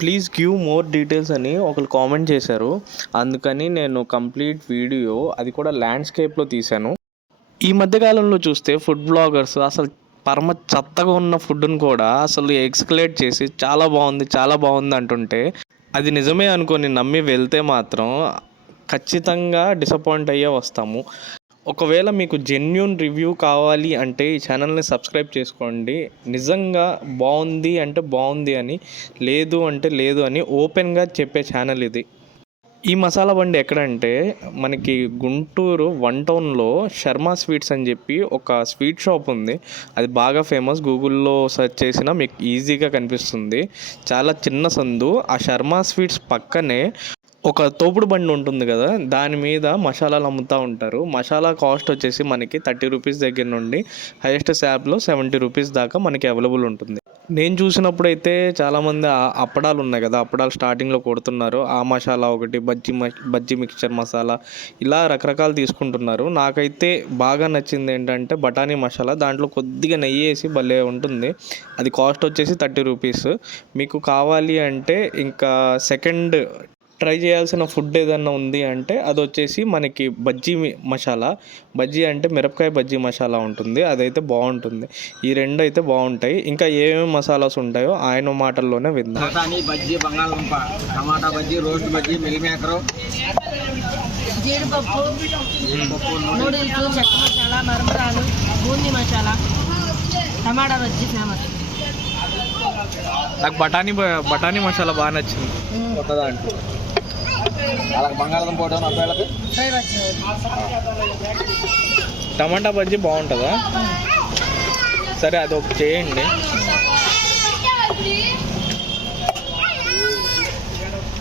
Please give more details అని ఒకరు comment చేశారు. అందుకని నేను కంప్లీట్ వీడియో అది కూడా ల్యాండ్స్కేప్లో తీశాను. ఈ మధ్యకాలంలో చూస్తే ఫుడ్ బ్లాగర్స్ అసలు పరమ చెత్తగా ఉన్న ఫుడ్ని కూడా అసలు ఎక్స్కలేట్ చేసి చాలా బాగుంది చాలా బాగుంది అంటుంటే అది నిజమే అనుకొని నమ్మి వెళ్తే మాత్రం ఖచ్చితంగా డిసప్పాయింట్ అయ్యే వస్తాము. ఒకవేళ మీకు జెన్యూన్ రివ్యూ కావాలి అంటే ఈ ఛానల్ని సబ్స్క్రైబ్ చేసుకోండి. నిజంగా బాగుంది అంటే బాగుంది అని, లేదు అంటే లేదు అని ఓపెన్గా చెప్పే ఛానల్ ఇది. ఈ మసాలా బండి ఎక్కడంటే మనకి గుంటూరు వన్ టౌన్లో శర్మ స్వీట్స్ అని చెప్పి ఒక స్వీట్ షాప్ ఉంది. అది బాగా ఫేమస్. గూగుల్లో సెర్చ్ చేసినా మీకు ఈజీగా కనిపిస్తుంది. చాలా చిన్న సందు. ఆ శర్మ స్వీట్స్ పక్కనే ఒక తోపుడు బండి ఉంటుంది కదా, దాని మీద మసాలాలు అమ్ముతూ ఉంటారు. మసాలా కాస్ట్ వచ్చేసి మనకి 30 రూపీస్ దగ్గర నుండి హైయెస్ట్ శాప్లో 70 రూపీస్ దాకా మనకి అవైలబుల్ ఉంటుంది. నేను చూసినప్పుడు అయితే చాలామంది అప్పడాలు ఉన్నాయి కదా, అప్పడాలు స్టార్టింగ్లో కొడుతున్నారు. ఆ మసాలా ఒకటి, బజ్జీ మిక్చర్ మసాలా, ఇలా రకరకాలు తీసుకుంటున్నారు. నాకైతే బాగా నచ్చింది ఏంటంటే బఠానీ మసాలా. దాంట్లో కొద్దిగా నెయ్యి వేసి భలే ఉంటుంది. అది కాస్ట్ వచ్చేసి 30 రూపీస్. మీకు కావాలి అంటే ఇంకా సెకండ్ ట్రై చేయాల్సిన ఫుడ్ ఏదన్నా ఉంది అంటే అది వచ్చేసి మనకి బజ్జీ మసాలా. బజ్జీ అంటే మిరపకాయ బజ్జీ మసాలా ఉంటుంది, అదైతే బాగుంటుంది. ఈ రెండు అయితే బాగుంటాయి. ఇంకా ఏమేమి మసాలాస్ ఉంటాయో ఆయన మాటల్లోనే విందాం. బజ్జీ, బంగాళదుంప, టమాటా బజ్జీ, రోస్ట్ బజ్జీ, మిల్ మేకరు, జీడిపప్పు, నూడిల్స్, చెక్క మసాలా, మరమరాలు, బూందీ మసాలా, టమాటా బజ్జీ ఫేమస్. నాకు బఠానీ మసాలా బాగా నచ్చింది. కొత్తదాంట్లో అలాగే బంగాళదుంప అబ్బాయిలకి ఫ్రై బజ్జీ, టమాటా బజ్జీ బాగుంటుందా? సరే అది ఒకటి చేయండి.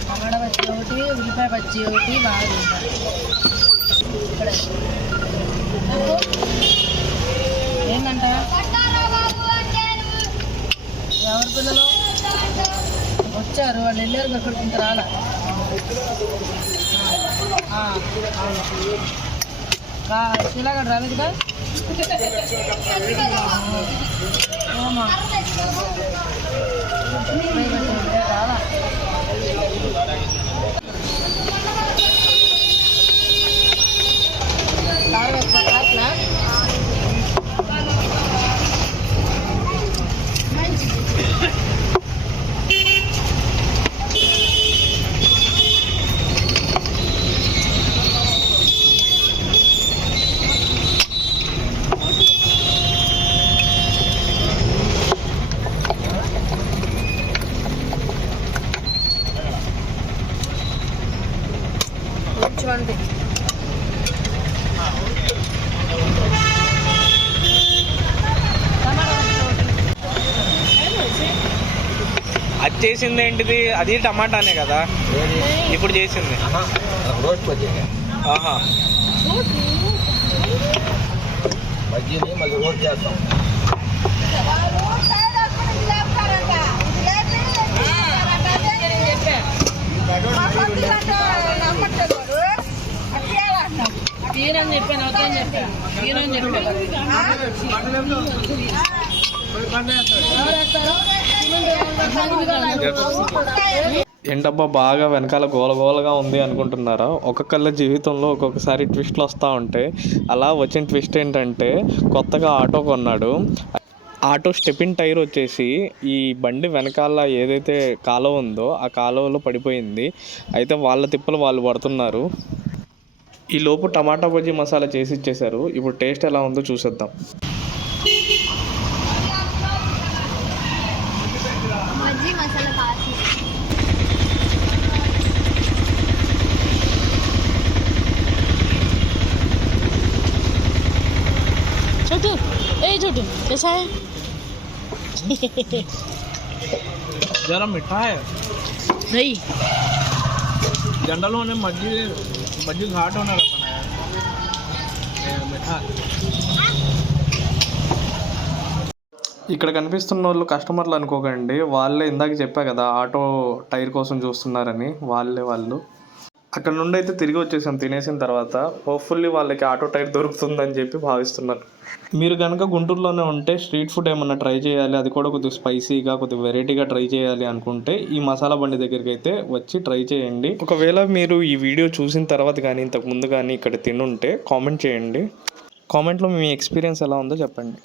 టమాటా బజ్జీ ఒకటి, ఉల్లిపాయ బజ్జీ ఒకటి బాగా తింటారు. ఏంటంట ఎవరి పిల్లలు వచ్చారు, వాళ్ళు వెళ్ళారు అక్కడికి, ఇంత రాలా. ఇలాగ రాలేదు కదా. రాలా చూడండి. అది చేసింది ఏంటిది? అది టమాటానే కదా ఇప్పుడు చేసింది. రోస్ట్ బజ్జీ. ఆహా, బజ్జీని మళ్ళీ రోస్ట్ చేస్తాం. ఈయనని చెప్పాను, అవుతాను చెప్పాను, ఈయనని చెప్పాను. ఏంటబ్బా బాగా వెనకాల గోలగోలగా ఉంది అనుకుంటున్నారా? ఒక్కొక్కళ్ళ జీవితంలో ఒక్కొక్కసారి ట్విస్ట్లు వస్తూ ఉంటాయి. అలా వచ్చిన ట్విస్ట్ ఏంటంటే కొత్తగా ఆటో కొన్నాడు. ఆటో స్టెపిన్ టైర్ వచ్చేసి ఈ బండి వెనకాల ఏదైతే కాలువ ఉందో ఆ కాలువలో పడిపోయింది. అయితే వాళ్ళ తిప్పలు వాళ్ళు పడుతున్నారు. ఈ లోపు టమాటా బజ్జీ మసాలా చేసి ఇచ్చేశారు. ఇప్పుడు టేస్ట్ ఎలా ఉందో చూసేద్దాం. బజ్జీ మసాలా కాసి छोटू, ए छोटू कैसा है? जरा मीठा है नहीं, जनरल होने मज्जी घाट होने लगता है मीठा. ఇక్కడ కనిపిస్తున్న వాళ్ళు కస్టమర్లు అనుకోకండి, వాళ్ళే. ఇందాక చెప్పా కదా ఆటో టైర్ కోసం చూస్తున్నారని, వాళ్ళు అక్కడ నుండి అయితే తిరిగి వచ్చేసాం తినేసిన తర్వాత. హోప్ఫుల్లీ వాళ్ళకి ఆటో టైర్ దొరుకుతుందని చెప్పి భావిస్తున్నాను. మీరు కనుక గుంటూరులోనే ఉంటే స్ట్రీట్ ఫుడ్ ఏమన్నా ట్రై చేయాలి, అది కూడా కొద్దిగా స్పైసీగా కొద్దిగా వెరైటీగా ట్రై చేయాలి అనుకుంటే ఈ మసాలా బండి దగ్గరికి అయితే వచ్చి ట్రై చేయండి. ఒకవేళ మీరు ఈ వీడియో చూసిన తర్వాత కానీ ఇంతకు ముందు కానీ ఇక్కడ తినుంటే కామెంట్ చేయండి. కామెంట్లో మీ ఎక్స్పీరియన్స్ ఎలా ఉందో చెప్పండి.